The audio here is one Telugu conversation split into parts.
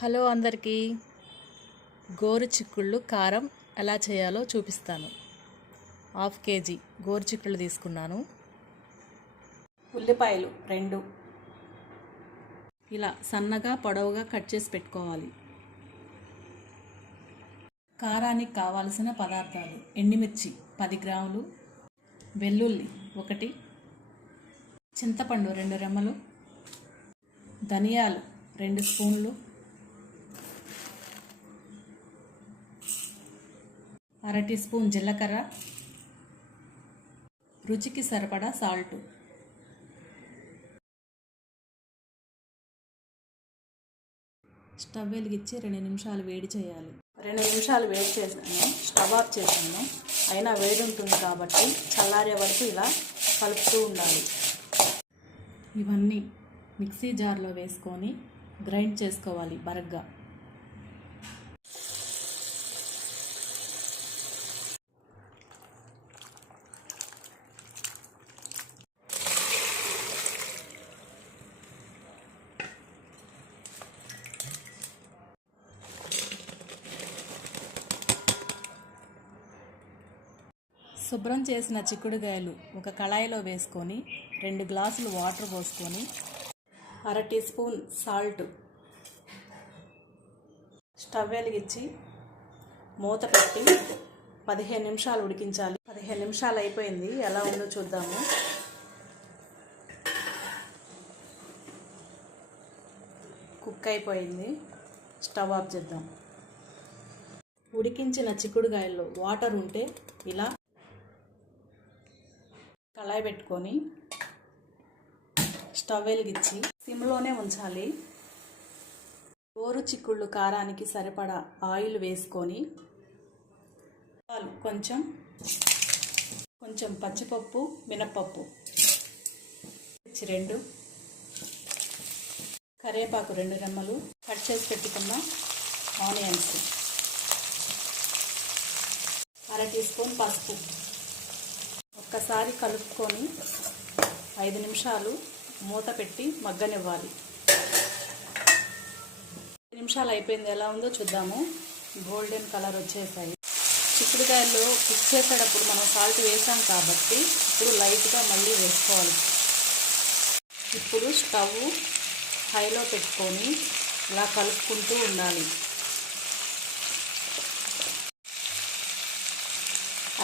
హలో అందరికీ, గోరు చిక్కుళ్ళు కారం ఎలా చేయాలో చూపిస్తాను. 1/2 kg గోరు చిక్కుళ్ళు తీసుకున్నాను. ఉల్లిపాయలు 2 ఇలా సన్నగా పొడవుగా కట్ చేసి పెట్టుకోవాలి. కారానికి కావాల్సిన పదార్థాలు: ఎండుమిర్చి 10 గ్రాములు, వెల్లుల్లి 1, చింతపండు 2 రెమ్మలు, ధనియాలు 2 స్పూన్లు, 1/2 టీ స్పూన్ జీలకర్ర, రుచికి సరిపడా సాల్ట్. స్టవ్ వెలిగించి 2 నిమిషాలు వేడి చేయాలి. 2 నిమిషాలు వేడి చేసాను, స్టవ్ ఆఫ్ చేసాను. అయినా వేడి ఉంటుంది కాబట్టి చల్లారే వరకు ఇలా కలుపుతూ ఉండాలి. ఇవన్నీ మిక్సీ జార్లో వేసుకొని గ్రైండ్ చేసుకోవాలి బరగ్గా. శుభ్రం చేసిన చిక్కుడుకాయలు ఒక కళాయిలో వేసుకొని 2 గ్లాసులు వాటర్ పోసుకొని 1/2 టీ స్పూన్ సాల్ట్, స్టవ్ వెలిగించి మూత పెట్టి 15 నిమిషాలు ఉడికించాలి. 15 నిమిషాలు అయిపోయింది, ఎలా ఉందో చూద్దాము. కుక్ అయిపోయింది, స్టవ్ ఆఫ్ చేద్దాం. ఉడికించిన చిక్కుడుకాయల్లో వాటర్ ఉంటే ఇలా కళాయి పెట్టుకొని స్టవ్ వెలిగించి సిమ్లోనే ఉంచాలి. గోరు చిక్కుళ్ళు కారానికి సరిపడా ఆయిల్ వేసుకొని కొంచెం పచ్చిపప్పు, మినప్పప్పు 2, కరివేపాకు 2 రెమ్మలు, కట్ చేసి పెట్టుకున్న ఆనియన్స్, 1/2 టీ స్పూన్ పసుపు. ఒక్కసారి కలుపుకొని 5 నిమిషాలు మూత పెట్టి మగ్గనివ్వాలి. 5 నిమిషాలు అయిపోయింది, ఎలా ఉందో చూద్దాము. గోల్డెన్ కలర్ వచ్చేసాయి. చిక్కుడుకాయల్లో కుక్ చేసేటప్పుడు మనం సాల్ట్ వేసాం కాబట్టి ఇప్పుడు లైట్గా మళ్ళీ వేసుకోవాలి. ఇప్పుడు స్టవ్ హైలో పెట్టుకొని ఇలా కలుపుకుంటూ ఉండాలి.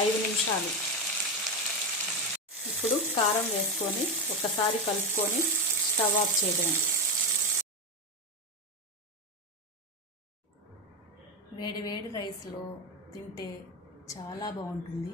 5 నిమిషాలు. ఇప్పుడు కారం వేసుకొని ఒకసారి కలుపుకొని స్టవ్ ఆఫ్ చేయడం. వేడి వేడి రైస్లో తింటే చాలా బాగుంటుంది.